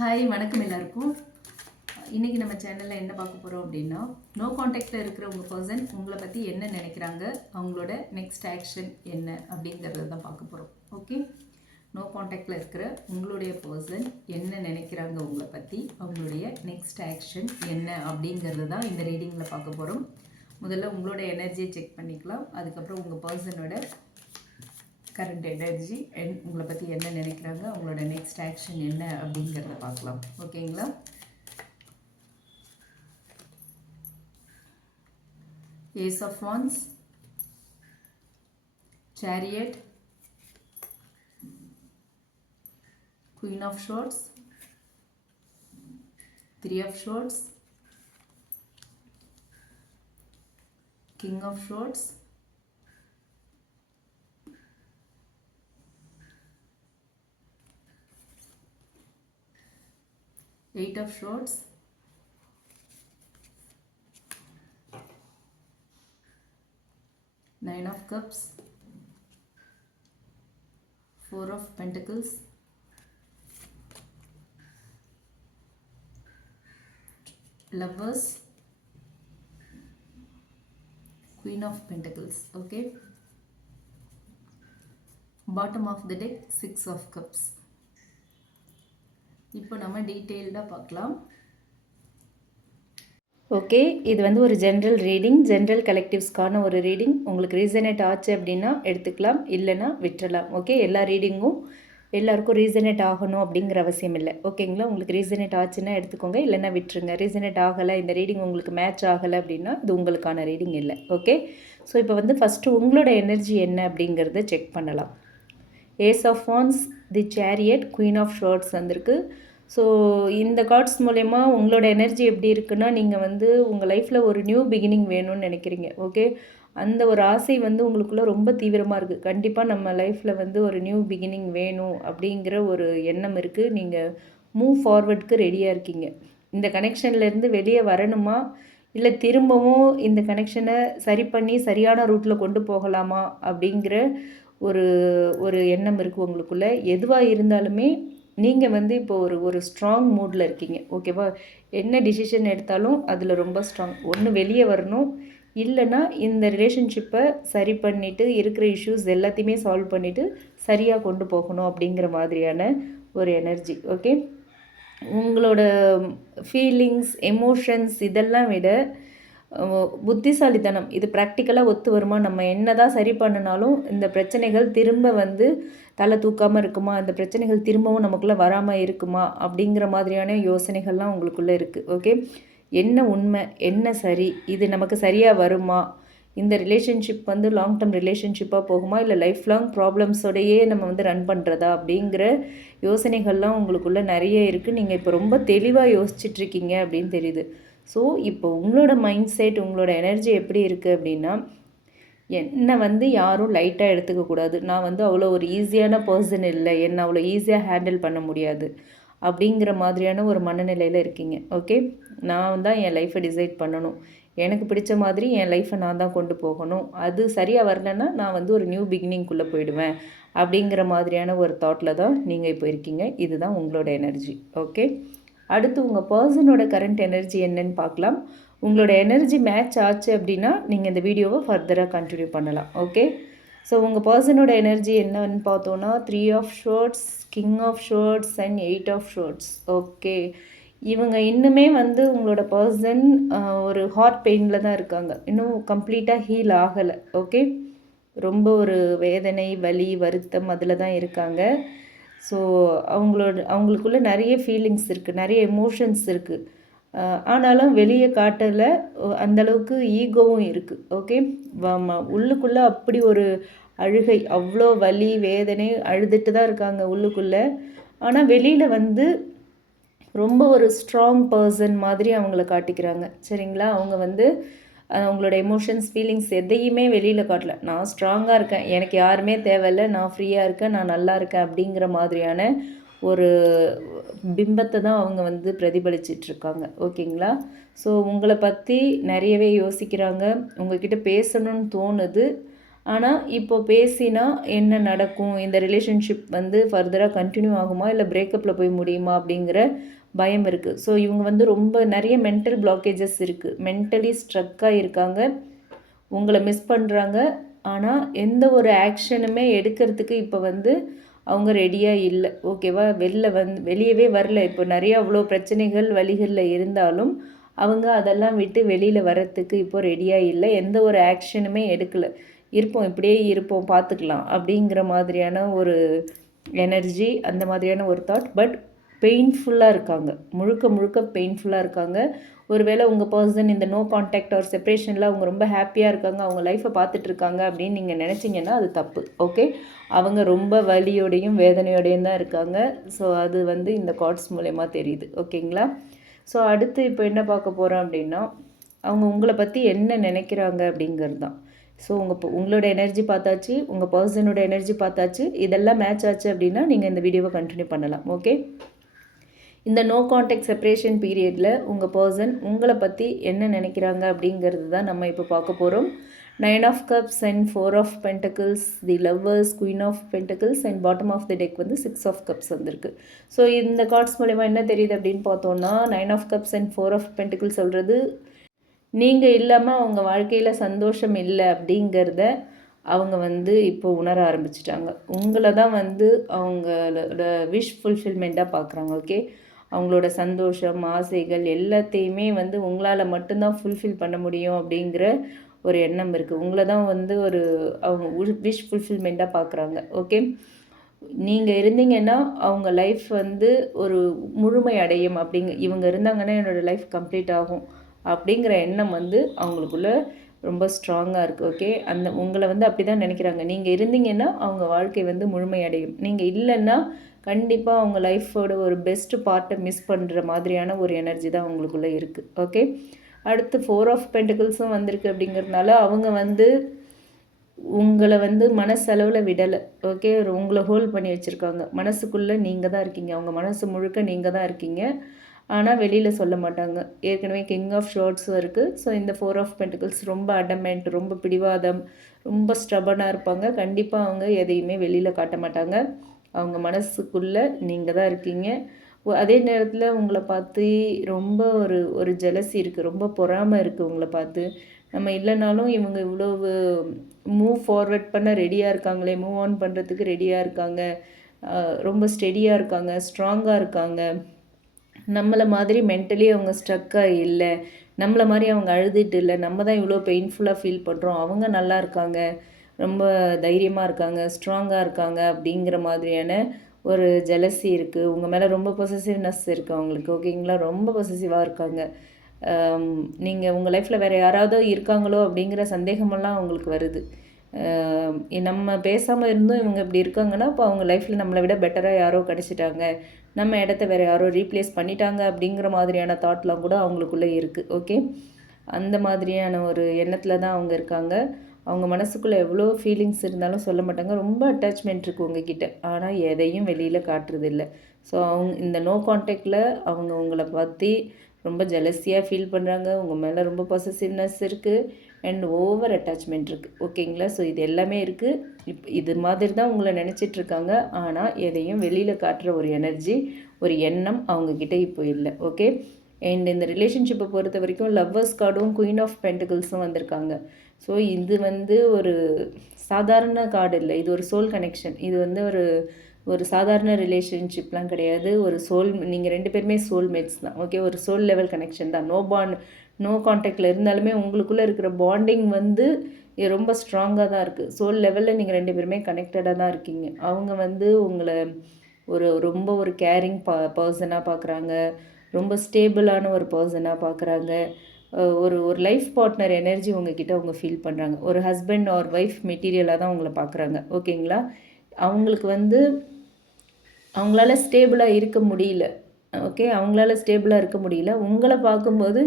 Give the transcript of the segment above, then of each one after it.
Hi வணக்கம் எல்லாருக்கும். இன்றைக்கி நம்ம சேனலில் என்ன பார்க்க போகிறோம் அப்படின்னா நோ காண்டாக்டில் இருக்கிற உங்கள் பர்சன் உங்களை பற்றி என்ன நினைக்கிறாங்க அவங்களோட நெக்ஸ்ட் ஆக்ஷன் என்ன அப்படிங்கிறத தான் பார்க்க போகிறோம் ஓகே நோ காண்டாக்டில் இருக்கிற உங்களுடைய பர்சன் என்ன நினைக்கிறாங்க உங்களை பற்றி அவங்களுடைய நெக்ஸ்ட் ஆக்ஷன் என்ன அப்படிங்கிறது தான் இந்த ரீடிங்கில் பார்க்க போகிறோம் முதல்ல உங்களோட எனர்ஜியை செக் பண்ணிக்கலாம். அதுக்கப்புறம் உங்கள் பர்சனோட கரண்ட் எனர்ஜி என் உங்களை பற்றி என்ன நினைக்கிறாங்க அவங்களோட நெக்ஸ்ட் ஆக்ஷன் என்ன அப்படிங்கிறத பார்க்கலாம். ஓகேங்களா? Ace of wands chariot queen of swords three of swords king of swords eight of swords. Nine of cups. Four of pentacles. Lovers. Queen of pentacles okay? Bottom of the deck six of cups இப்போ நம்ம டீட்டெயில்டாக பார்க்கலாம். Okay இது வந்து ஒரு general reading. General கலெக்டிவ்ஸ்க்கான ஒரு reading. உங்களுக்கு resonate ஆச்சு அப்படின்னா எடுத்துக்கலாம் இல்லைன்னா விட்டுறலாம். ஓகே எல்லா ரீடிங்கும் எல்லாருக்கும் ரீசனேட் ஆகணும் அப்படிங்கிற அவசியம் இல்லை. ஓகேங்களா? உங்களுக்கு ரீசனேட் ஆச்சுன்னா எடுத்துக்கோங்க இல்லைன்னா விட்டுருங்க. ரீசனேட் ஆகலை இந்த ரீடிங் உங்களுக்கு மேட்ச் ஆகலை அப்படின்னா இது உங்களுக்கான ரீடிங் இல்லை. ஓகே? ஸோ இப்போ வந்து ஃபஸ்ட்டு உங்களோட எனர்ஜி என்ன அப்படிங்கிறத செக் பண்ணலாம். Ace of wands the chariot queen of swords வந்திருக்கு. ஸோ இந்த கார்ட்ஸ் மூலயமா உங்களோட எனர்ஜி எப்படி இருக்குன்னா நீங்கள் வந்து உங்கள் லைஃப்பில் ஒரு நியூ பிகினிங் வேணும்னு நினைக்கிறீங்க ஓகே அந்த ஒரு ஆசை வந்து உங்களுக்குள்ளே ரொம்ப தீவிரமாக இருக்குது கண்டிப்பாக நம்ம லைஃப்பில் வந்து ஒரு நியூ பிகினிங் வேணும் அப்படிங்கிற ஒரு எண்ணம் இருக்குது நீங்கள் மூவ் ஃபார்வர்டுக்கு ரெடியாக இருக்கீங்க. இந்த கனெக்ஷன்லேருந்து வெளியே வரணுமா? இல்லை திரும்பவும் இந்த கனெக்ஷனை சரி பண்ணி சரியான ரூட்டில் கொண்டு போகலாமா? அப்படிங்கிற ஒரு ஒரு எண்ணம் இருக்குது உங்களுக்குள்ளே. எதுவாக இருந்தாலுமே நீங்கள் வந்து இப்போ ஒரு ஒரு ஸ்ட்ராங் மூடில் இருக்கீங்க. ஓகேவா என்ன டிசிஷன் எடுத்தாலும் அதில் ரொம்ப ஸ்ட்ராங் ஒன்று வெளியே வரணும். இல்லைன்னா இந்த ரிலேஷன்ஷிப்பை சரி பண்ணிவிட்டு இருக்கிற இஷ்யூஸ் எல்லாத்தையுமே சால்வ் பண்ணிவிட்டு சரியாக கொண்டு போகணும் அப்படிங்கிற மாதிரியான ஒரு எனர்ஜி ஓகே உங்களோட ஃபீலிங்ஸ் எமோஷன்ஸ் இதெல்லாம் விட புத்திசாலித்தனம். இது ப்ராக்டிக்கலாக ஒத்து வருமா? நம்ம என்ன தான் சரி பண்ணினாலும் இந்த பிரச்சனைகள் திரும்ப வந்து தலை தூக்காமல் இருக்குமா? இந்த பிரச்சனைகள் திரும்பவும் நமக்குள்ளே வராமல் இருக்குமா? அப்படிங்கிற மாதிரியான யோசனைகள்லாம் உங்களுக்குள்ளே இருக்குது ஓகே என்ன உண்மை? என்ன சரி? இது நமக்கு சரியாக வருமா? இந்த ரிலேஷன்ஷிப் வந்து லாங் டேர்ம் ரிலேஷன்ஷிப்பாக போகுமா? இல்லை லைஃப் லாங் ப்ராப்ளம்ஸோடையே நம்ம வந்து ரன் பண்ணுறதா அப்படிங்கிற யோசனைகள்லாம் உங்களுக்குள்ளே நிறைய இருக்குது நீங்கள் இப்போ ரொம்ப தெளிவாக யோசிச்சுட்ருக்கீங்க அப்படின்னு தெரியுது. ஸோ இப்போ உங்களோட மைண்ட் செட் உங்களோட எனர்ஜி எப்படி இருக்குது அப்படின்னா என்னை வந்து யாரும் லைட்டாக எடுத்துக்கக்கூடாது நான் வந்து அவ்வளோ ஒரு ஈஸியான பர்சன் இல்லை. என்னை அவ்வளோ ஈஸியாக ஹேண்டில் பண்ண முடியாது. அப்படிங்கிற மாதிரியான ஒரு மனநிலையில் இருக்கீங்க. ஓகே நான் தான் என் லைஃப்பை டிசைட் பண்ணணும். எனக்கு பிடிச்ச மாதிரி என் லைஃப்பை நான் தான் கொண்டு போகணும். அது சரியாக வரலன்னா நான் வந்து ஒரு நியூ பிகினிங்குள்ளே போயிடுவேன். அப்படிங்கிற மாதிரியான ஒரு தாட்டில் தான் நீங்கள் இப்போ இருக்கீங்க. இதுதான் உங்களோட எனர்ஜி ஓகே அடுத்து உங்கள் பர்சனோட கரண்ட் எனர்ஜி என்னன்னு பார்க்கலாம். உங்களோட எனர்ஜி மேட்ச் ஆச்சு அப்படின்னா நீங்கள் இந்த வீடியோவை ஃபர்தராக கண்டினியூ பண்ணலாம். ஓகே ஸோ உங்கள் பர்சனோட எனர்ஜி என்னன்னு பார்த்தோன்னா three of swords king of swords and eight of swords okay இவங்க இன்னுமே வந்து உங்களோட பர்சன் ஒரு ஹார்ட் பெயினில் தான் இருக்காங்க. இன்னும் கம்ப்ளீட்டாக ஹீல் ஆகலை. ஓகே ரொம்ப ஒரு வேதனை வலி வருத்தம் அதில் தான் இருக்காங்க. ஸோ அவங்களோட அவங்களுக்குள்ளே நிறைய ஃபீலிங்ஸ் இருக்குது நிறைய எமோஷன்ஸ் இருக்குது ஆனாலும் வெளியே காட்டல அந்தளவுக்கு ஈகோவும் இருக்குது ஓகே உள்ளுக்குள்ளே அப்படி ஒரு அழுகை அவ்வளோ வலி வேதனை அழுதுட்டு தான் இருக்காங்க உள்ளுக்குள்ளே. ஆனால் வெளியில் வந்து ரொம்ப ஒரு ஸ்ட்ராங் பர்சன் மாதிரி அவங்கள காட்டிக்கிறாங்க சரிங்களா? அவங்க வந்து உங்களோட எமோஷன்ஸ் ஃபீலிங்ஸ் எதையுமே வெளியில் காட்டல. நான் ஸ்ட்ராங்காக இருக்கேன். எனக்கு யாருமே தேவையில்லை. நான் ஃப்ரீயாக இருக்கேன். நான் நல்லா இருக்கேன் அப்படிங்கிற மாதிரியான ஒரு பிம்பத்தை தான் அவங்க வந்து பிரதிபலிச்சிட்ருக்காங்க ஓகேங்களா? ஸோ உங்களை பற்றி நிறையவே யோசிக்கிறாங்க. உங்ககிட்ட பேசணும்னு தோணுது. ஆனால் இப்போ பேசினா என்ன நடக்கும்? இந்த ரிலேஷன்ஷிப் வந்து ஃபர்தராக கண்டினியூ ஆகுமா? இல்லை பிரேக்கப்பில் போய் முடியுமா? அப்படிங்கிற பயம் இருக்குது ஸோ இவங்க வந்து ரொம்ப நிறைய மென்டல் பிளாக்கேஜஸ் இருக்குது மென்டலி ஸ்ட்ரக்காக இருக்காங்க. உங்களை மிஸ் பண்ணுறாங்க ஆனால் எந்த ஒரு ஆக்ஷனுமே எடுக்கிறதுக்கு இப்போ வந்து அவங்க ரெடியாக இல்லை. ஓகேவா வெளில வந்து வெளியவே வரல. இப்போ நிறைய அவ்வளோ பிரச்சனைகள் வழிகளில் இருந்தாலும் அவங்க அதெல்லாம் விட்டு வெளியில் வரத்துக்கு இப்போ ரெடியாக இல்லை. எந்த ஒரு ஆக்ஷனுமே எடுக்கலை. இருப்போம் இப்படியே இருப்போம் பார்த்துக்கலாம் அப்படிங்கிற மாதிரியான ஒரு எனர்ஜி அந்த மாதிரியான ஒரு தாட் பட் பெயின்ஃபுல்லாக இருக்காங்க. முழுக்க முழுக்க பெயின்ஃபுல்லாக இருக்காங்க. ஒருவேளை உங்கள் பர்சன் இந்த நோ கான்டாக்ட் ஆர் செப்ரேஷனில் அவங்க ரொம்ப ஹாப்பியாக இருக்காங்க அவங்க லைஃப்பை பார்த்துட்ருக்காங்க அப்படின்னு நீங்கள் நினச்சிங்கன்னா அது தப்பு. ஓகே அவங்க ரொம்ப வலியோடையும் வேதனையோடையும் தான் இருக்காங்க. ஸோ அது வந்து இந்த கார்ட்ஸ் மூலயமா தெரியுது. ஓகேங்களா ஸோ அடுத்து இப்போ என்ன பார்க்க போகிறோம் அப்படின்னா அவங்க உங்களை பற்றி என்ன நினைக்கிறாங்க அப்படிங்கிறது தான் ஸோ உங்கள் உங்களோட எனர்ஜி பார்த்தாச்சு உங்கள் பர்சனோட எனர்ஜி பார்த்தாச்சு இதெல்லாம் மேட்ச் ஆச்சு அப்படின்னா நீங்கள் இந்த வீடியோவை கண்டினியூ பண்ணலாம். ஓகே இந்த நோ காண்டாக்ட் செப்பரேஷன் பீரியடில் உங்கள் பர்சன் உங்களை பற்றி என்ன நினைக்கிறாங்க அப்படிங்கிறது தான் நம்ம இப்போ பார்க்க போகிறோம் nine of cups and four of pentacles the lovers queen of pentacles and bottom of the deck வந்து சிக்ஸ் ஆஃப் கப்ஸ் வந்திருக்கு. ஸோ இந்த கார்ட்ஸ் மூலிமா என்ன தெரியுது அப்படின்னு பார்த்தோன்னா nine of cups and four of pentacles சொல்கிறது நீங்கள் இல்லாமல் அவங்க வாழ்க்கையில் சந்தோஷம் இல்லை அப்படிங்கிறத அவங்க வந்து இப்போ உணர ஆரம்பிச்சிட்டாங்க. உங்களை தான் வந்து அவங்களோட விஷ் ஃபுல்ஃபில்மெண்ட்டாக பார்க்குறாங்க ஓகே அவங்களோட சந்தோஷம் ஆசைகள் எல்லாத்தையுமே வந்து உங்களால் மட்டும்தான் ஃபுல்ஃபில் பண்ண முடியும் அப்படிங்கிற ஒரு எண்ணம் இருக்குது உங்களை தான் வந்து ஒரு அவங்க விஷ் ஃபுல்ஃபில்மெண்ட்டாக பார்க்குறாங்க ஓகே நீங்கள் இருந்தீங்கன்னா அவங்க லைஃப் வந்து ஒரு முழுமை அடையும் அப்படிங்க இவங்க இருந்தாங்கன்னா என்னோடய லைஃப் கம்ப்ளீட் ஆகும் அப்படிங்கிற எண்ணம் வந்து அவங்களுக்குள்ள ரொம்ப ஸ்ட்ராங்காக இருக்குது ஓகே அந்த உங்களை வந்து அப்படி தான் நினைக்கிறாங்க. நீங்கள் இருந்தீங்கன்னா அவங்க வாழ்க்கை வந்து முழுமையடையும் நீங்கள் இல்லைன்னா கண்டிப்பாக அவங்க லைஃபோட ஒரு பெஸ்ட் பார்ட்டை மிஸ் பண்ணுற மாதிரியான ஒரு எனர்ஜி தான் அவங்களுக்குள்ளே இருக்குது ஓகே அடுத்து ஃபோர் ஆஃப் பென்டிகல்ஸும் வந்திருக்கு அப்படிங்கிறதுனால அவங்க வந்து உங்களை வந்து மனசளவில் விடலை. ஓகே உங்களை ஹோல்ட் பண்ணி வச்சுருக்காங்க. மனசுக்குள்ளே நீங்கள் தான் இருக்கீங்க. அவங்க மனசு முழுக்க நீங்கள் தான் இருக்கீங்க. ஆனால் வெளியில் சொல்ல மாட்டாங்க. ஏற்கனவே கிங் ஆஃப் ஷோர்ட்ஸும் இருக்குது ஸோ இந்த ஃபோர் ஆஃப் பென்டிகல்ஸ் ரொம்ப அடமெண்ட் ரொம்ப பிடிவாதம் ரொம்ப ஸ்ட்ரபனாக இருப்பாங்க. கண்டிப்பாக அவங்க எதையுமே வெளியில் காட்ட மாட்டாங்க. அவங்க மனசுக்குள்ளே நீங்கள் தான் இருக்கீங்க. அதே நேரத்தில் உங்களை பார்த்து ரொம்ப ஒரு ஒரு ஜலசி இருக்குது ரொம்ப பொறாமல் இருக்குது உங்களை பார்த்து. நம்ம இல்லைனாலும் இவங்க இவ்வளோ மூவ் ஃபார்வர்ட் பண்ண ரெடியாக இருக்காங்களே மூவ் ஆன் பண்ணுறதுக்கு ரெடியாக இருக்காங்க. ரொம்ப ஸ்டெடியாக இருக்காங்க ஸ்ட்ராங்காக இருக்காங்க. நம்மளை மாதிரி மென்டலி அவங்க ஸ்ட்ரக்காக இல்லை. நம்மளை மாதிரி அவங்க அழுதுட்டு இல்லை. நம்ம தான் இவ்வளோ பெயின்ஃபுல்லாக ஃபீல் பண்ணுறோம் அவங்க நல்லா இருக்காங்க. ரொம்ப தைரியமாக இருக்காங்க ஸ்ட்ராங்காக இருக்காங்க அப்படிங்கிற மாதிரியான ஒரு ஜலசி இருக்குது உங்கள் மேலே ரொம்ப பொசசிவ்னஸ் இருக்குது அவங்களுக்கு ஓகேங்களா ரொம்ப பொசசிவாக இருக்காங்க. நீங்கள் உங்கள் லைஃப்பில் வேறு யாராவது இருக்காங்களோ அப்படிங்கிற சந்தேகமெல்லாம் அவங்களுக்கு வருது. நம்ம பேசாமல் இருந்தும் இவங்க இப்படி இருக்காங்கன்னா இப்போ அவங்க லைஃப்பில் நம்மளை விட பெட்டராக யாரோ கிடச்சிட்டாங்க. நம்ம இடத்த வேறு யாரோ ரீப்ளேஸ் பண்ணிட்டாங்க அப்படிங்கிற மாதிரியான தாட்லாம் கூட அவங்களுக்குள்ளே இருக்குது ஓகே அந்த மாதிரியான ஒரு எண்ணத்தில் தான் அவங்க இருக்காங்க. அவங்க மனசுக்குள்ளே எவ்வளோ ஃபீலிங்ஸ் இருந்தாலும் சொல்ல மாட்டாங்க. ரொம்ப அட்டாச்மெண்ட் இருக்குது உங்ககிட்ட. ஆனால் எதையும் வெளியில் காட்டுறதில்ல. ஸோ அவங்க இந்த நோ காண்டாக்டில் அவங்க உங்களை பற்றி ரொம்ப ஜெலஸியாக ஃபீல் பண்ணுறாங்க உங்கள் மேலே ரொம்ப பாசிட்டிவ்னஸ் இருக்குது அண்ட் ஓவர் அட்டாச்மெண்ட் இருக்குது ஓகேங்களா ஸோ இது எல்லாமே இருக்குது இப் இது மாதிரி தான் உங்களை நினச்சிட்ருக்காங்க ஆனால் எதையும் வெளியில் காட்டுற ஒரு எனர்ஜி ஒரு எண்ணம் அவங்கக்கிட்ட இப்போ இல்லை. ஓகே அண்ட் இந்த ரிலேஷன்ஷிப்பை பொறுத்த வரைக்கும் லவ்வர்ஸ் கார்டும் குயின் ஆஃப் பென்டிகல்ஸும் வந்திருக்காங்க. ஸோ இது வந்து ஒரு சாதாரண கார்டு இல்லை. இது ஒரு சோல் கனெக்ஷன் இது வந்து ஒரு ஒரு சாதாரண ரிலேஷன்ஷிப்லாம் கிடையாது. ஒரு சோல் நீங்கள் ரெண்டு பேருமே சோல்மேட்ஸ் தான். ஓகே ஒரு சோல் லெவல் கனெக்ஷன் தான். நோ பாண்ட் நோ காண்டாக்டில் இருந்தாலுமே உங்களுக்குள்ளே இருக்கிற பாண்டிங் வந்து ரொம்ப ஸ்ட்ராங்காக தான் இருக்குது சோல் லெவலில் நீங்கள் ரெண்டு பேருமே கனெக்டடாக தான் இருக்கீங்க. அவங்க வந்து உங்களை ஒரு ரொம்ப ஒரு கேரிங் ப பர்சனாக பார்க்குறாங்க. ரொம்ப ஸ்டேபிளான ஒரு பர்சனாக பார்க்குறாங்க. ஒரு ஒரு லைஃப் பார்ட்னர் எனர்ஜி உங்ககிட்ட அவங்க ஃபீல் பண்ணுறாங்க ஒரு ஹஸ்பண்ட் ஆர் ஒய்ஃப் மெட்டீரியலாக தான் உங்களை பார்க்குறாங்க ஓகேங்களா? அவங்களுக்கு வந்து அவங்களால ஸ்டேபிளாக இருக்க முடியல. ஓகே? அவங்களால ஸ்டேபிளாக இருக்க முடியல. உங்களை பார்க்கும்போது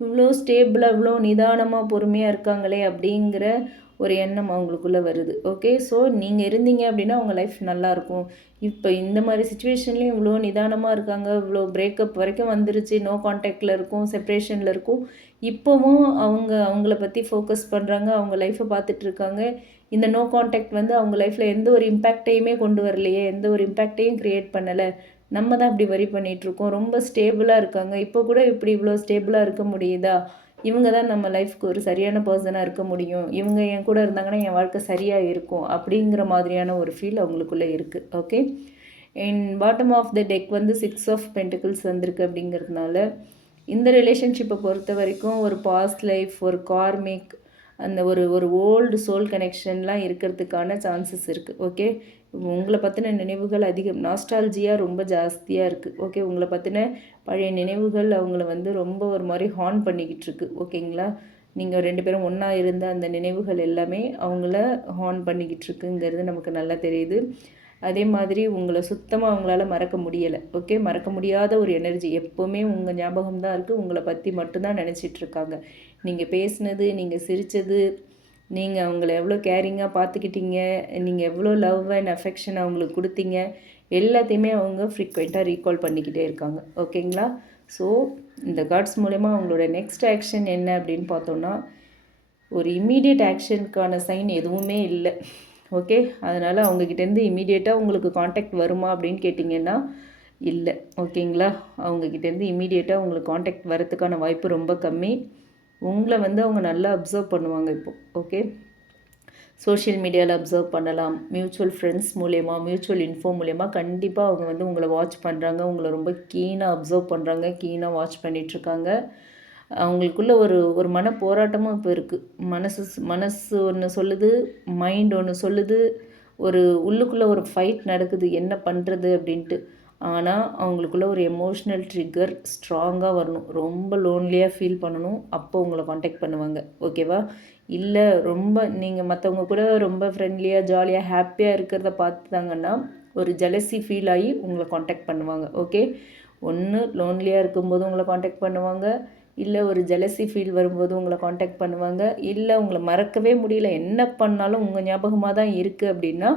இவ்வளோ ஸ்டேபிளாக இவ்வளோ நிதானமாக பொறுமையாக இருக்காங்களே அப்படிங்கிற ஒரு எண்ணம் அவங்களுக்குள்ளே வருது. ஓகே ஸோ நீங்கள் இருந்தீங்க அப்படின்னா அவங்க லைஃப் நல்லாயிருக்கும் இப்போ இந்த மாதிரி சுச்சுவேஷன்லேயும் இவ்வளோ நிதானமாக இருக்காங்க. இவ்வளோ பிரேக்கப் வரைக்கும் வந்துருச்சு. நோ கான்டாக்டில் இருக்கும் செப்ரேஷனில் இருக்கும். இப்போவும் அவங்க அவங்கள பற்றி ஃபோக்கஸ் பண்ணுறாங்க அவங்க லைஃப்பை பார்த்துட்ருக்காங்க இந்த நோ காண்டாக்ட் வந்து அவங்க லைஃப்பில் எந்த ஒரு இம்பேக்டையுமே கொண்டு வரலையே. எந்த ஒரு இம்பேக்டையும் க்ரியேட் பண்ணலை. நம்ம தான் இப்படி வரி பண்ணிகிட்ருக்கோம் ரொம்ப ஸ்டேபிளாக இருக்காங்க. இப்போ கூட இப்படி இவ்வளோ ஸ்டேபிளாக இருக்க முடியுதா? இவங்க தான் நம்ம லைஃப்க்கு ஒரு சரியான பர்சனாக இருக்க முடியும். இவங்க என் கூட இருந்தாங்கன்னா என் வாழ்க்கை சரியாக இருக்கும் அப்படிங்கிற மாதிரியான ஒரு ஃபீல் அவங்களுக்குள்ளே இருக்குது okay in bottom of the deck வந்து சிக்ஸ் ஆஃப் பென்டிகிள்ஸ் வந்திருக்கு அப்படிங்கிறதுனால இந்த ரிலேஷன்ஷிப்பை பொறுத்த வரைக்கும் ஒரு பாஸ்ட் லைஃப் ஒரு கார்மிக் அந்த ஒரு ஒரு ஓல்டு சோல் கனெக்ஷன்லாம் இருக்கிறதுக்கான சான்சஸ் இருக்குது ஓகே உங்களை பற்றின நினைவுகள் அதிகம். நாஸ்டாலஜியாக ரொம்ப ஜாஸ்தியாக இருக்குது ஓகே உங்களை பற்றின பழைய நினைவுகள் அவங்கள வந்து ரொம்ப ஒரு மாதிரி ஹார்ன் பண்ணிக்கிட்டு இருக்கு. ஓகேங்களா நீங்கள் ரெண்டு பேரும் ஒன்றா இருந்த அந்த நினைவுகள் எல்லாமே அவங்கள ஹார்ன் பண்ணிக்கிட்டு இருக்குங்கிறது நமக்கு நல்லா தெரியுது. அதே மாதிரி உங்களை சுத்தமாக அவங்களால மறக்க முடியலை. ஓகே மறக்க முடியாத ஒரு எனர்ஜி எப்போவுமே உங்கள் ஞாபகம் தான் இருக்குது உங்களை பற்றி மட்டும்தான் நினச்சிட்ருக்காங்க நீங்கள் பேசுனது நீங்கள் சிரித்தது நீங்கள் அவங்கள எவ்வளோ கேரிங்காக பார்த்துக்கிட்டீங்க நீங்கள் எவ்வளோ லவ் அண்ட் அஃபெக்ஷன் அவங்களுக்கு கொடுத்தீங்க எல்லாத்தையுமே அவங்க ஃப்ரீக்வெண்ட்டாக ரீகால் பண்ணிக்கிட்டே இருக்காங்க. ஓகேங்களா? ஸோ இந்த கார்ட்ஸ் மூலயமா அவங்களோட நெக்ஸ்ட் ஆக்ஷன் என்ன அப்படின்னு பார்த்தோன்னா ஒரு இம்மீடியட் ஆக்ஷனுக்கான சைன் எதுவுமே இல்லை. ஓகே? அதனால் அவங்கக்கிட்டேருந்து இமீடியட்டாக உங்களுக்கு காண்டாக்ட் வருமா அப்படின்னு கேட்டிங்கன்னா இல்லை. ஓகேங்களா? அவங்கக்கிட்டேருந்து இமீடியட்டாக உங்களுக்கு காண்டாக்ட் வரத்துக்கான வாய்ப்பு ரொம்ப கம்மி. உங்களை வந்து அவங்க நல்லா அப்சர்வ் பண்ணுவாங்க இப்போ ஓகே சோஷியல் மீடியாவில் அப்சர்வ் பண்ணலாம். மியூச்சுவல் ஃப்ரெண்ட்ஸ் மூலயமா மியூச்சுவல் இன்ஃபோ மூலயமா கண்டிப்பாக அவங்க வந்து உங்களை வாட்ச் பண்ணுறாங்க உங்களை ரொம்ப கீனாக அப்சர்வ் பண்ணுறாங்க கீனாக வாட்ச் பண்ணிகிட்ருக்காங்க அவங்களுக்குள்ள ஒரு ஒரு மன போராட்டமும் இப்போ இருக்குது மனசு மனசு ஒன்று சொல்லுது மைண்ட் ஒன்று சொல்லுது. ஒரு உள்ளுக்குள்ளே ஒரு ஃபைட் நடக்குது. என்ன பண்ணுறது அப்படின்ட்டு. ஆனால் அவங்களுக்குள்ள ஒரு எமோஷ்னல் ட்ரிக்கர் ஸ்ட்ராங்காக வரணும். ரொம்ப லோன்லியாக ஃபீல் பண்ணணும். அப்போ உங்களை காண்டாக்ட் பண்ணுவாங்க. ஓகேவா இல்லை ரொம்ப நீங்கள் மற்றவங்க கூட ரொம்ப ஃப்ரெண்ட்லியாக ஜாலியாக ஹாப்பியாக இருக்கிறத பார்த்துட்டாங்கன்னா ஒரு ஜலசி ஃபீல் ஆகி உங்களை காண்டாக்ட் பண்ணுவாங்க. ஓகே ஒன்று லோன்லியாக இருக்கும்போது உங்களை காண்டாக்ட் பண்ணுவாங்க. இல்லை ஒரு ஜெலசி ஃபீல் வரும்போது உங்களை காண்டாக்ட் பண்ணுவாங்க. இல்லை உங்களை மறக்கவே முடியல. என்ன பண்ணாலும் உங்கள் ஞாபகமாக தான் இருக்குது அப்படின்னா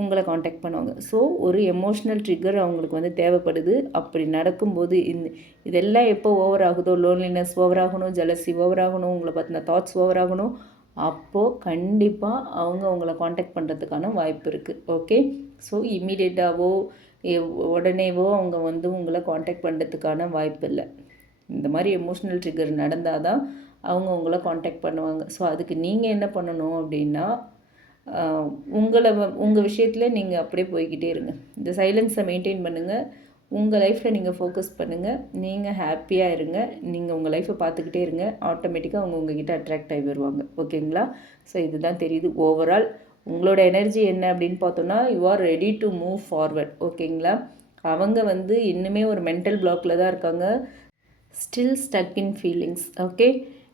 உங்களை காண்டாக்ட் பண்ணுவாங்க. ஸோ ஒரு எமோஷ்னல் ட்ரிகர் அவங்களுக்கு வந்து தேவைப்படுது. அப்படி நடக்கும்போது இந்த இதெல்லாம் எப்போ ஓவர் ஆகுதோ லோன்லினஸ் ஓவர் ஆகணும் ஜலசி ஓவர் ஆகணும் உங்களை பற்றின தாட்ஸ் ஓவர் ஆகணும் அப்போது கண்டிப்பாக அவங்க உங்களை காண்டாக்ட் பண்ணுறதுக்கான வாய்ப்பு இருக்குது ஓகே ஸோ இம்மீடியட்டாவோ உடனேவோ அவங்க வந்து உங்களை காண்டாக்ட் பண்ணுறதுக்கான வாய்ப்பு இல்லை. இந்த மாதிரி எமோஷ்னல் ட்ரிகர் நடந்தால் தான் அவங்க உங்களை காண்டாக்ட் பண்ணுவாங்க. ஸோ அதுக்கு நீங்கள் என்ன பண்ணணும் அப்படின்னா உங்களை உங்கள் விஷயத்தில் நீங்கள் அப்படியே போய்கிட்டே இருங்க. இந்த சைலன்ஸை மெயின்டைன் பண்ணுங்கள் உங்கள் லைஃப்பில் நீங்கள் ஃபோக்கஸ் பண்ணுங்கள் நீங்கள் ஹாப்பியாக இருங்க. நீங்கள் உங்கள் லைஃப்பை பார்த்துக்கிட்டே இருங்க. ஆட்டோமேட்டிக்காக அவங்க உங்ககிட்ட அட்ராக்ட் ஆகி வருவாங்க. ஓகேங்களா ஸோ இதுதான் தெரியுது. ஓவரால் உங்களோட எனர்ஜி என்ன அப்படின்னு பார்த்தோன்னா you are ready to move forward ஓகேங்களா அவங்க வந்து இன்னுமே ஒரு மென்டல் பிளாக்கில் தான் இருக்காங்க. Still stuck in feelings okay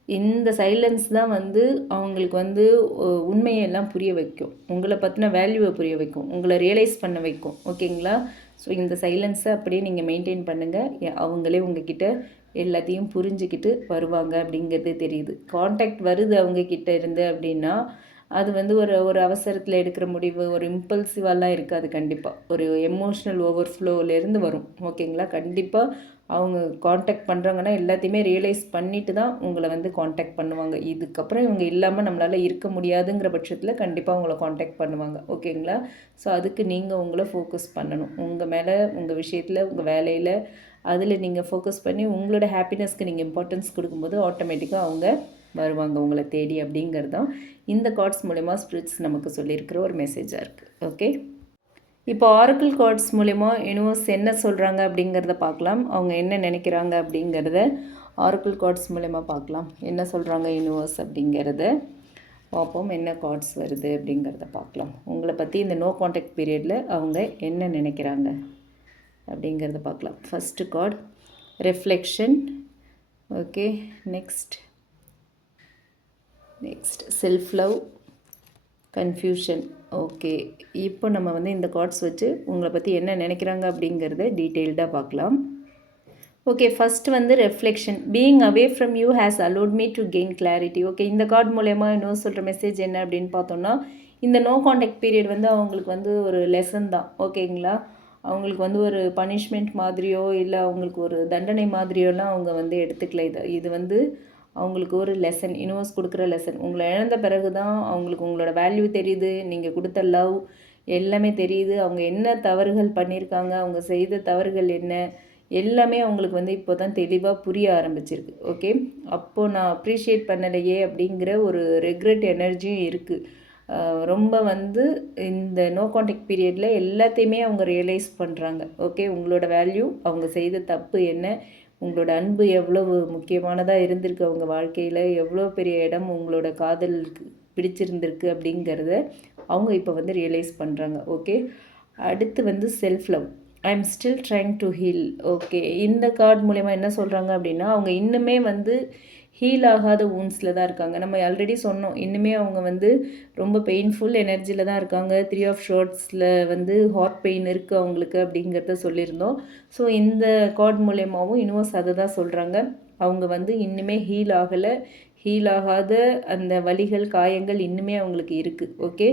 இந்த சைலன்ஸ் தான் வந்து அவங்களுக்கு வந்து உண்மையெல்லாம் புரிய வைக்கும். உங்களை பற்றின வேல்யூவை புரிய வைக்கும். உங்களை ரியலைஸ் பண்ண வைக்கும். ஓகேங்களா ஸோ இந்த சைலன்ஸை அப்படியே நீங்கள் மெயின்டைன் பண்ணுங்கள் அவங்களே உங்ககிட்ட எல்லாத்தையும் புரிஞ்சுக்கிட்டு வருவாங்க அப்படிங்கிறது தெரியுது. காண்டாக்ட் வருது அவங்கக்கிட்ட இருந்து அப்படின்னா அது வந்து ஒரு ஒரு அவசரத்தில் எடுக்கிற முடிவு ஒரு இம்பல்சிவாலாம் இருக்காது கண்டிப்பாக ஒரு எமோஷ்னல் ஓவர்ஃப்ளோவிலேருந்து வரும். ஓகேங்களா கண்டிப்பாக அவங்க காண்டாக்ட் பண்ணுறாங்கன்னா எல்லாத்தையுமே ரியலைஸ் பண்ணிட்டு தான் உங்களை வந்து காண்டாக்ட் பண்ணுவாங்க. இதுக்கப்புறம் இவங்க இல்லாமல் நம்மளால் இருக்க முடியாதுங்கிற பட்சத்தில் கண்டிப்பாக உங்களை காண்டாக்ட் பண்ணுவாங்க. ஓகேங்களா ஸோ அதுக்கு நீங்கள் உங்களை ஃபோக்கஸ் பண்ணணும். உங்கள் மேலே உங்கள் விஷயத்தில் உங்கள் வேலையில் அதில் நீங்கள் ஃபோக்கஸ் பண்ணி உங்களோட ஹாப்பினஸ்க்கு நீங்கள் இம்பார்ட்டன்ஸ் கொடுக்கும்போது ஆட்டோமேட்டிக்காக அவங்க வருவாங்க உங்களை தேடி அப்படிங்கிறது தான் இந்த கார்ட்ஸ் மூலிமா ஸ்பிரிட்ஸ் நமக்கு சொல்லியிருக்கிற ஒரு மெசேஜாக இருக்குது ஓகே இப்போ ஆரக்கிள் கார்ட்ஸ் மூலிமா யூனிவர்ஸ் என்ன சொல்கிறாங்க அப்படிங்கிறத பார்க்கலாம். அவங்க என்ன நினைக்கிறாங்க அப்படிங்கிறத ஆரக்கிள் கார்ட்ஸ் மூலயமா பார்க்கலாம். என்ன சொல்கிறாங்க யூனிவர்ஸ் அப்படிங்கிறத? பார்ப்போம் என்ன கார்ட்ஸ் வருது அப்படிங்கிறத பார்க்கலாம். உங்களை பற்றி இந்த நோ காண்டாக்ட் பீரியடில் அவங்க என்ன நினைக்கிறாங்க அப்படிங்கிறத பார்க்கலாம். First card reflection okay next next self love confusion okay இப்போ நம்ம வந்து இந்த கார்ட்ஸ் வச்சு உங்களை பற்றி என்ன நினைக்கிறாங்க அப்படிங்கிறத டீட்டெயில்டாக பார்க்கலாம். ஓகே ஃபஸ்ட் வந்து reflection being away from you has allowed me to gain clarity okay இந்த கார்டு மூலயமா இன்னும் சொல்கிற மெசேஜ் என்ன அப்படின்னு பார்த்தோன்னா இந்த நோ காண்டாக்ட் பீரியட் வந்து அவங்களுக்கு வந்து ஒரு லெசன் தான். ஓகேங்களா அவங்களுக்கு வந்து ஒரு பனிஷ்மெண்ட் மாதிரியோ இல்லை அவங்களுக்கு ஒரு தண்டனை மாதிரியோலாம் அவங்க வந்து எடுத்துக்கல. இது இது வந்து அவங்களுக்கு ஒரு லெசன் யூனிவர்ஸ் கொடுக்குற லெசன் உங்களை இழந்த பிறகு தான் அவங்களுக்கு உங்களோட வேல்யூ தெரியுது. நீங்கள் கொடுத்த லவ் எல்லாமே தெரியுது. அவங்க என்ன தவறுகள் பண்ணியிருக்காங்க? அவங்க செய்த தவறுகள் என்ன? எல்லாமே அவங்களுக்கு வந்து இப்போ தான் தெளிவாக புரிய ஆரம்பிச்சிருக்கு. ஓகே அப்போது நான் அப்ரிஷியேட் பண்ணலையே அப்படிங்கிற ஒரு ரெக்ரெட் எனர்ஜியும் இருக்குது ரொம்ப வந்து இந்த நோ கான்டாக்ட் பீரியடில் எல்லாத்தையுமே அவங்க ரியலைஸ் பண்ணுறாங்க ஓகே உங்களோட வேல்யூ அவங்க செய்த தப்பு என்ன? உங்களோட அன்பு எவ்வளவு முக்கியமானதாக இருந்திருக்கு அவங்க வாழ்க்கையில்? எவ்வளோ பெரிய இடம் உங்களோட காதலுக்கு பிடிச்சிருந்திருக்கு அப்படிங்கிறத அவங்க இப்போ வந்து ரியலைஸ் பண்ணுறாங்க ஓகே அடுத்து வந்து self love I am still trying to heal okay இந்த கார்டு மூலயமா என்ன சொல்கிறாங்க அப்படின்னா அவங்க இன்னுமே வந்து ஹீல் ஆகாத ஊன்ஸில் தான் இருக்காங்க. நம்ம ஆல்ரெடி சொன்னோம். இன்னுமே அவங்க வந்து ரொம்ப பெயின்ஃபுல் எனர்ஜியில் தான் இருக்காங்க. த்ரீ ஆஃப் ஷார்ட்ஸில் வந்து ஹார்ட் பெயின் இருக்குது அவங்களுக்கு அப்படிங்கிறத சொல்லியிருந்தோம். ஸோ இந்த கார்ட் மூலயமாவும் இன்னும் அதை தான் சொல்கிறாங்க அவங்க வந்து இன்னுமே ஹீல் ஆகலை. ஹீல் ஆகாத அந்த வலிகள் காயங்கள் இன்னுமே அவங்களுக்கு இருக்குது ஓகே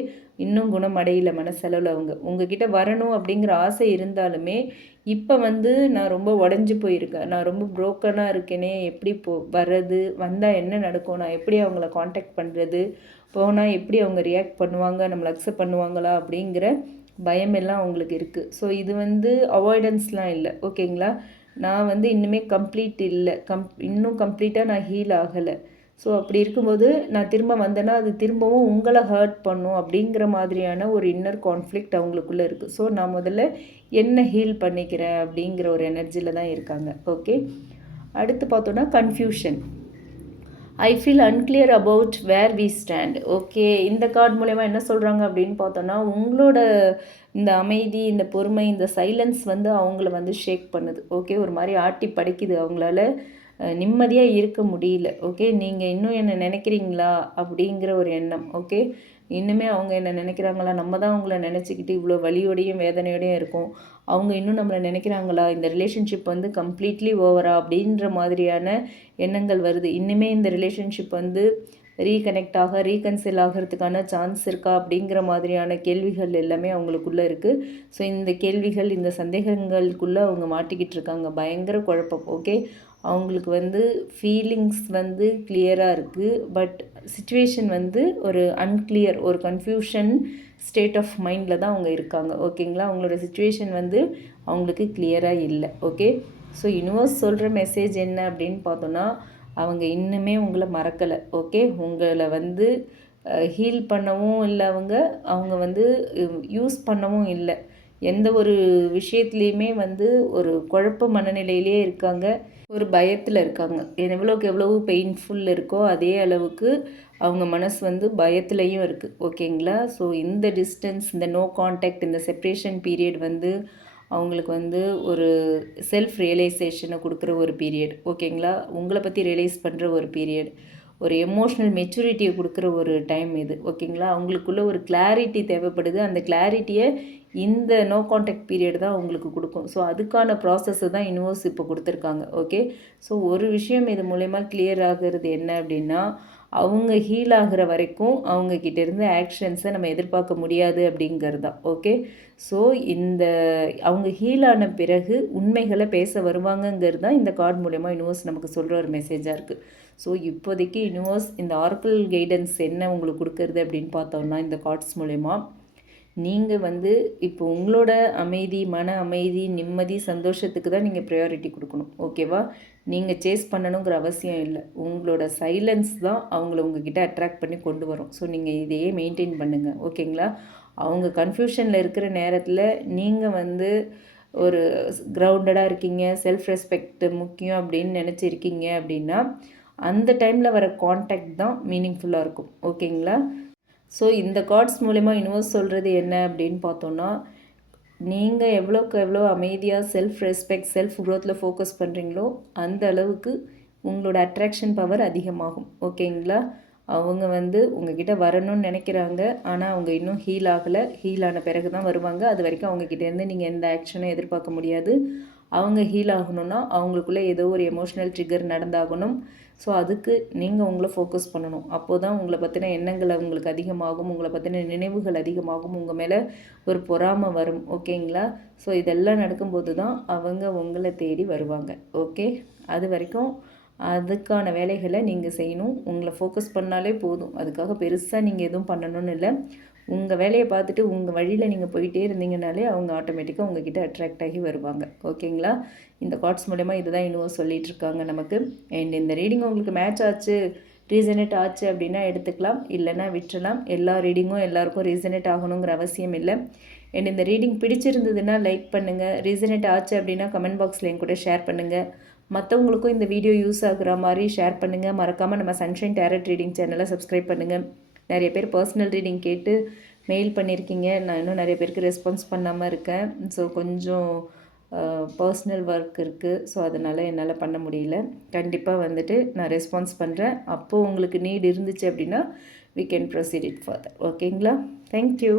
இன்னும் குணமடையில மனசளவில் அவங்க. உங்ககிட்ட வரணும் அப்படிங்கிற ஆசை இருந்தாலுமே இப்போ வந்து நான் ரொம்ப உடஞ்சி போயிருக்கேன். நான் ரொம்ப ப்ரோக்கனாக இருக்கேனே எப்படி போ வர்றது? வந்தால் என்ன நடக்கும்? நான் எப்படி அவங்கள காண்டாக்ட் பண்ணுறது போனால் எப்படி அவங்க ரியாக்ட் பண்ணுவாங்க? நம்மளை அக்செப்ட் பண்ணுவாங்களா? அப்படிங்கிற பயம் எல்லாம் அவங்களுக்கு இருக்குது ஸோ இது வந்து அவாய்டன்ஸ்லாம் இல்லை. ஓகேங்களா நான் வந்து இன்னுமே கம்ப்ளீட் இல்லை. கம் இன்னும் கம்ப்ளீட்டாக நான் ஹீல் ஆகலை. ஸோ அப்படி இருக்கும்போது நான் திரும்ப வந்தேன்னா அது திரும்பவும் உங்களை ஹர்ட் பண்ணும் அப்படிங்கிற மாதிரியான ஒரு இன்னர் கான்ஃப்ளிக்ட் அவங்களுக்குள்ளே இருக்குது ஸோ நான் முதல்ல என்ன ஹீல் பண்ணிக்கிறேன் அப்படிங்கிற ஒரு எனர்ஜியில் தான் இருக்காங்க. ஓகே அடுத்து பார்த்தோன்னா confusion I feel unclear about where we stand okay இந்த கார்டு மூலயமா என்ன சொல்கிறாங்க அப்படின்னு பார்த்தோன்னா உங்களோட இந்த அமைதி இந்த பொறுமை இந்த சைலன்ஸ் வந்து அவங்கள வந்து ஷேக் பண்ணுது. ஓகே ஒரு மாதிரி ஆட்டி படைக்குது அவங்களால. நிம்மதியாக இருக்க முடியல ஓகே நீங்கள் இன்னும் என்ன நினைக்கிறீங்களா? அப்படிங்கிற ஒரு எண்ணம் ஓகே இன்னுமே அவங்க என்ன நினைக்கிறாங்களா? நம்ம தான் அவங்கள நினச்சிக்கிட்டு இவ்வளோ வலியோடையும் வேதனையோடையும் இருக்கும். அவங்க இன்னும் நம்மளை நினைக்கிறாங்களா? இந்த ரிலேஷன்ஷிப் வந்து கம்ப்ளீட்லி ஓவரா அப்படின்ற மாதிரியான எண்ணங்கள் வருது. இன்னுமே இந்த ரிலேஷன்ஷிப் வந்து ரீகனெக்ட் ஆக ரீகன்சில் ஆகிறதுக்கான சான்ஸ் இருக்கா? அப்படிங்கிற மாதிரியான கேள்விகள் எல்லாமே அவங்களுக்குள்ளே இருக்குது ஸோ இந்த கேள்விகள் இந்த சந்தேகங்களுக்குள்ளே அவங்க மாட்டிக்கிட்டு இருக்காங்க. பயங்கர குழப்பம் ஓகே அவங்களுக்கு வந்து ஃபீலிங்ஸ் வந்து கிளியராக இருக்குது பட் சுச்சுவேஷன் வந்து ஒரு அன்கிளியர் ஒரு கன்ஃபியூஷன் ஸ்டேட் ஆஃப் மைண்டில் தான் அவங்க இருக்காங்க. ஓகேங்களா அவங்களோட சுச்சுவேஷன் வந்து அவங்களுக்கு கிளியராக இல்லை. ஓகே ஸோ யூனிவர்ஸ் சொல்கிற மெசேஜ் என்ன அப்படின்னு பார்த்தோன்னா அவங்க இன்னுமே உங்களை மறக்கலை. ஓகே உங்களை வந்து ஹீல் பண்ணவும் இல்லை அவங்க. அவங்க வந்து யூஸ் பண்ணவும் இல்லை. எந்த ஒரு விஷயத்துலேயுமே வந்து ஒரு குழப்ப மனநிலையிலே இருக்காங்க. ஒரு பயத்தில் இருக்காங்க. எவ்வளோக்கு எவ்வளவு பெயின்ஃபுல் இருக்கோ அதே அளவுக்கு அவங்க மனசு வந்து பயத்துலேயும் இருக்குது ஓகேங்களா? ஸோ இந்த டிஸ்டன்ஸ் இந்த நோ காண்டாக்ட் இந்த செப்ரேஷன் பீரியட் வந்து அவங்களுக்கு வந்து ஒரு செல்ஃப் ரியலைசேஷனை கொடுக்குற ஒரு பீரியட் ஓகேங்களா? உங்களை பற்றி ரியலைஸ் பண்ணுற ஒரு பீரியட் ஒரு எமோஷ்னல் மெச்சூரிட்டியை கொடுக்குற ஒரு டைம் இது ஓகேங்களா அவங்களுக்குள்ள ஒரு கிளாரிட்டி தேவைப்படுது. அந்த கிளாரிட்டியை இந்த நோ காண்டாக்ட் பீரியட் தான் அவங்களுக்கு கொடுக்கும். ஸோ அதுக்கான ப்ராசஸ்ஸை தான் யூனிவர்ஸ் இப்போ கொடுத்துருக்காங்க ஓகே ஸோ ஒரு விஷயம் இது மூலயமா கிளியர் ஆகிறது என்ன அப்படின்னா அவங்க ஹீல் ஆகிற வரைக்கும் அவங்கக்கிட்ட இருந்து ஆக்ஷன்ஸை நம்ம எதிர்பார்க்க முடியாது அப்படிங்கிறது தான் ஓகே ஸோ இந்த அவங்க ஹீல் ஆன பிறகு உண்மைகளை பேச வருவாங்கங்கிறது தான் இந்த கார்டு மூலயமா யூனிவர்ஸ் நமக்கு சொல்கிற ஒரு மெசேஜாக இருக்குது ஸோ இப்போதைக்கு யூனிவர்ஸ் இந்த ஆர்க்கிள் கைடன்ஸ் என்ன உங்களுக்கு கொடுக்குறது அப்படின்னு பார்த்தோம்னா இந்த கார்ட்ஸ் மூலயமா நீங்கள் வந்து இப்போ உங்களோட அமைதி மன அமைதி நிம்மதி சந்தோஷத்துக்கு தான் நீங்கள் ப்ரையாரிட்டி கொடுக்கணும். ஓகேவா நீங்கள் சேஸ் பண்ணணுங்கிற அவசியம் இல்லை. உங்களோட சைலன்ஸ் தான் அவங்கள உங்ககிட்ட அட்ராக்ட் பண்ணி கொண்டு வரும். ஸோ நீங்கள் இதையே மெயின்டைன் பண்ணுங்கள் ஓகேங்களா அவங்க கன்ஃபியூஷனில் இருக்கிற நேரத்தில் நீங்கள் வந்து ஒரு கிரவுண்டடாக இருக்கீங்க செல்ஃப் ரெஸ்பெக்ட் முக்கியம் அப்படின்னு நினச்சிருக்கீங்க அப்படின்னா அந்த டைமில் வர காண்டாக்ட் தான் மீனிங்ஃபுல்லாக இருக்கும். ஓகேங்களா ஸோ இந்த கார்ட்ஸ் மூலிமா யூனிவர்ஸ் சொல்கிறது என்ன அப்படின்னு பார்த்தோன்னா நீங்கள் எவ்வளோக்கு எவ்வளோ அமைதியாக செல்ஃப் ரெஸ்பெக்ட் செல்ஃப் க்ரோத்தில் ஃபோக்கஸ் பண்ணுறீங்களோ அந்த அளவுக்கு உங்களோட அட்ராக்ஷன் பவர் அதிகமாகும். ஓகேங்களா அவங்க வந்து உங்ககிட்ட வரணும்னு நினைக்கிறாங்க ஆனால் அவங்க இன்னும் ஹீல் ஆகலை. ஹீல் ஆன பிறகு தான் வருவாங்க. அது வரைக்கும் அவங்கக்கிட்டேருந்து நீங்கள் எந்த ஆக்ஷனும் எதிர்பார்க்க முடியாது. அவங்க ஹீல் ஆகணும்னா அவங்களுக்குள்ளே ஏதோ ஒரு எமோஷ்னல் ட்ரிகர் நடந்தாகணும். ஸோ அதுக்கு நீங்கள் உங்களை ஃபோக்கஸ் பண்ணணும். அப்போ தான் உங்களை பற்றின எண்ணங்கள் உங்களுக்கு அதிகமாகும் உங்களை பற்றின நினைவுகள் அதிகமாகும் உங்கள் மேலே ஒரு பொறாமை வரும் ஓகேங்களா? ஸோ இதெல்லாம் நடக்கும்போது தான் அவங்க உங்களை தேடி வருவாங்க ஓகே? அது வரைக்கும் அதுக்கான வேலைகளை நீங்கள் செய்யணும். உங்களை ஃபோக்கஸ் பண்ணாலே போதும். அதுக்காக பெருசாக நீங்கள் எதுவும் பண்ணணும்னு இல்லை. உங்கள் வேலையை பார்த்துட்டு உங்கள் வழியில் நீங்கள் போயிட்டே இருந்தீங்கனாலே அவங்க ஆட்டோமேட்டிக்காக உங்ககிட்ட அட்ராக்ட் ஆகி வருவாங்க. ஓகேங்களா இந்த கார்ட்ஸ் மூலயமா இதுதான் இன்னும் சொல்லிகிட்டு இருக்காங்க நமக்கு. அண்ட் இந்த ரீடிங் உங்களுக்கு மேட்ச் ஆச்சு ரீசனேட் ஆச்சு அப்படின்னா எடுத்துக்கலாம். இல்லைன்னா விட்டுறலாம். எல்லா ரீடிங்கும் எல்லாருக்கும் ரீசனேட் ஆகணுங்கிற அவசியம் இல்லை. அண்ட் இந்த ரீடிங் பிடிச்சிருந்ததுன்னா லைக் பண்ணுங்கள் ரீசனேட் ஆச்சு அப்படின்னா கமெண்ட் பாக்ஸில் என் கூட ஷேர் பண்ணுங்கள் மற்றவங்களுக்கும் இந்த வீடியோ யூஸ் ஆகுற மாதிரி ஷேர் பண்ணுங்கள் மறக்காமல் நம்ம சன்ஷைன் டேரட் ரீடிங் சேனலை சப்ஸ்கிரைப் பண்ணுங்கள் நிறைய பேர் பர்சனல் ரீடிங் கேட்டு மெயில் பண்ணியிருக்கீங்க. நான் இன்னும் நிறைய பேருக்கு ரெஸ்பான்ஸ் பண்ணாமல் இருக்கேன். ஸோ கொஞ்சம் பர்சனல் ஒர்க் இருக்குது ஸோ அதனால் என்னால் பண்ண முடியல. கண்டிப்பாக வந்துட்டு நான் ரெஸ்பான்ஸ் பண்ணுறேன் அப்போது உங்களுக்கு நீட் இருந்துச்சு அப்படின்னா we can proceed it further ஓகேங்களா தேங்க்யூ